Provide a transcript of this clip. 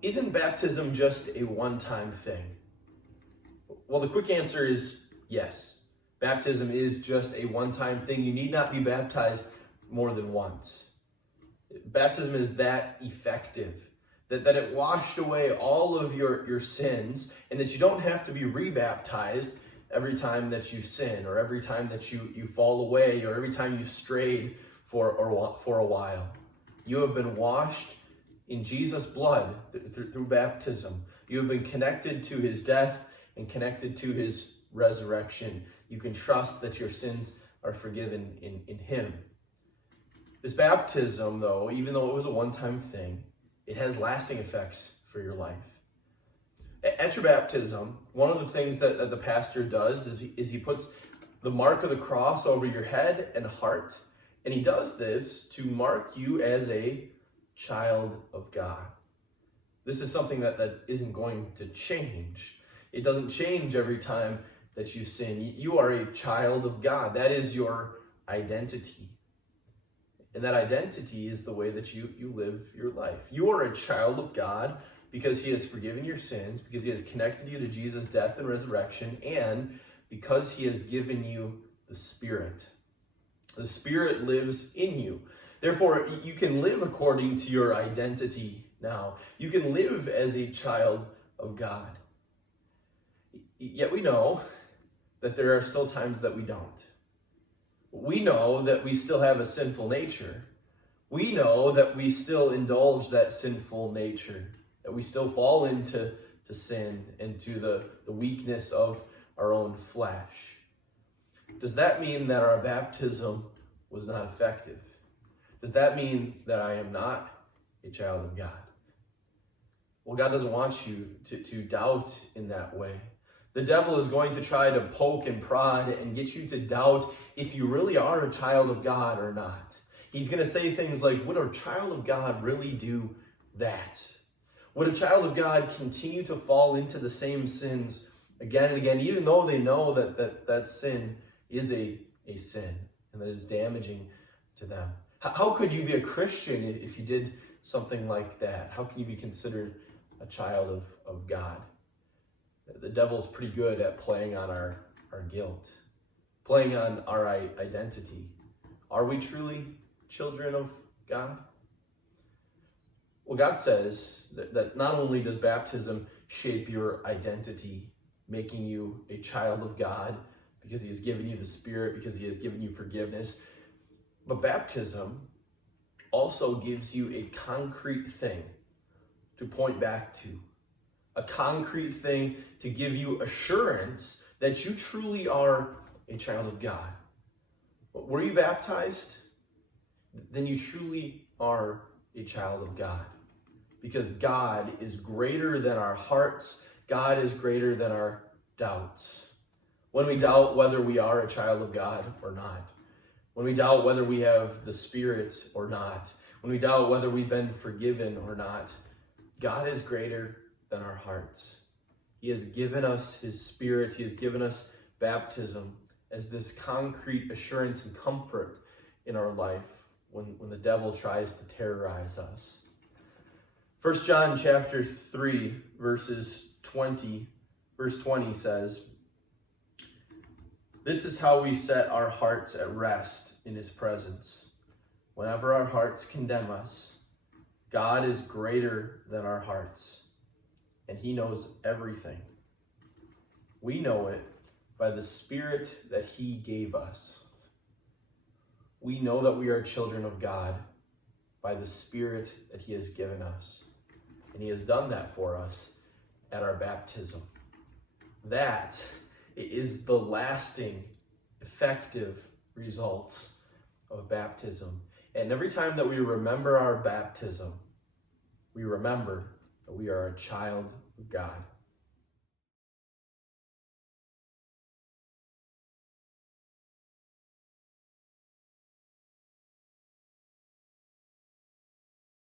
Isn't baptism just a one-time thing? Well, the quick answer is yes. Baptism is just a one-time thing. You need not be baptized more than once. Baptism is that effective, that it washed away all of your sins, and that you don't have to be rebaptized every time that you sin, or every time that you fall away, or every time you've strayed for a while. You have been washed in Jesus' blood through baptism. You have been connected to his death and connected to his resurrection. You can trust that your sins are forgiven in him. This baptism, though, even though it was a one-time thing, it has lasting effects for your life. At your baptism, one of the things that the pastor does is he puts the mark of the cross over your head and heart, and he does this to mark you as a child of God. This is something that isn't going to change. It doesn't change every time that you sin. You are a child of God. That is your identity. And that identity is the way that you live your life. You are a child of God because he has forgiven your sins, because he has connected you to Jesus' death and resurrection, and because he has given you the Spirit. The Spirit lives in you. Therefore, you can live according to your identity now. You can live as a child of God. Yet we know that there are still times that we don't. We know that we still have a sinful nature. We know that we still indulge that sinful nature, that we still fall into sin and to the weakness of our own flesh. Does that mean that our baptism was not effective? Does that mean that I am not a child of God? Well, God doesn't want you to doubt in that way. The devil is going to try to poke and prod and get you to doubt if you really are a child of God or not. He's going to say things like, would a child of God really do that? Would a child of God continue to fall into the same sins again and again, even though they know that sin is a sin and that is damaging to them? How could you be a Christian if you did something like that? How can you be considered a child of God? The devil's pretty good at playing on our guilt, playing on our identity. Are we truly children of God? Well, God says that not only does baptism shape your identity, making you a child of God because he has given you the Spirit, because he has given you forgiveness, but baptism also gives you a concrete thing to point back to. A concrete thing to give you assurance that you truly are a child of God. Were you baptized? Then you truly are a child of God. Because God is greater than our hearts. God is greater than our doubts. When we doubt whether we are a child of God or not, when we doubt whether we have the Spirit or not, when we doubt whether we've been forgiven or not, God is greater than our hearts. He has given us his Spirit. He has given us baptism as this concrete assurance and comfort in our life when the devil tries to terrorize us. 1 John chapter 3, verse 20 says, "This is how we set our hearts at rest in his presence. Whenever our hearts condemn us, God is greater than our hearts, and he knows everything. We know it by the Spirit that he gave us." We know that we are children of God by the Spirit that he has given us. And he has done that for us at our baptism. That is the lasting, effective results of baptism. And every time that we remember our baptism, we remember that we are a child of God.